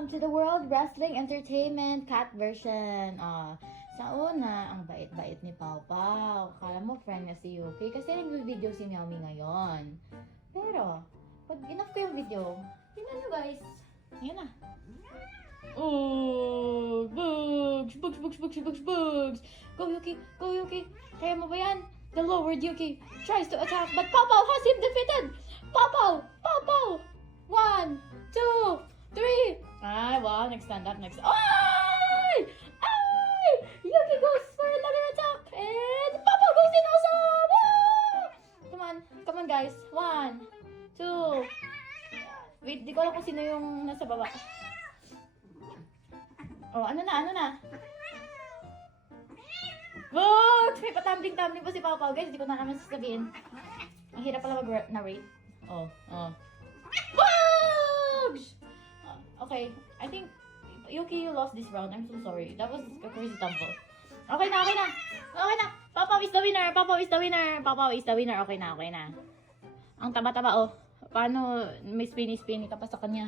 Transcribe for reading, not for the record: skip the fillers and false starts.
Welcome to the World Wrestling Entertainment Cat version. Sa una, ang bait-bait ni Pau Pau. Akala mo friend niya si Yuki kasi nag-video si Meowmy ngayon. Pero, pag enough ko yung video, tingnan nyo guys. Ayan na. Oh, bugs, bugs, bugs, bugs, bugs, bugs. Go Yuki, go Yuki. Kaya mo ba yan? The lowered Yuki tries to attack but Pau Pau has him defeated. Pau Pau, Pau Pau. 1, 2, 3. Ay, wow, next stand up, next. Ay! Ay! Yuki goes for another attack. And Papa goes in also. Ah! Come on guys. 1, 2. Wait, di ko alam kung sino yung nasa baba. Oh, ano na? Bugs! May patambling-tambling pa si Papa. Guys, di ko na naman sasabihin. Ang hirap pala mag-narrate. Oh. Bugs! Okay, I think Yuki, you lost this round. I'm so sorry. That was a crazy tumble. Okay na. Papa is the winner. Okay na. Ang taba-taba, oh. Paano may spinny ka pa sa kanya?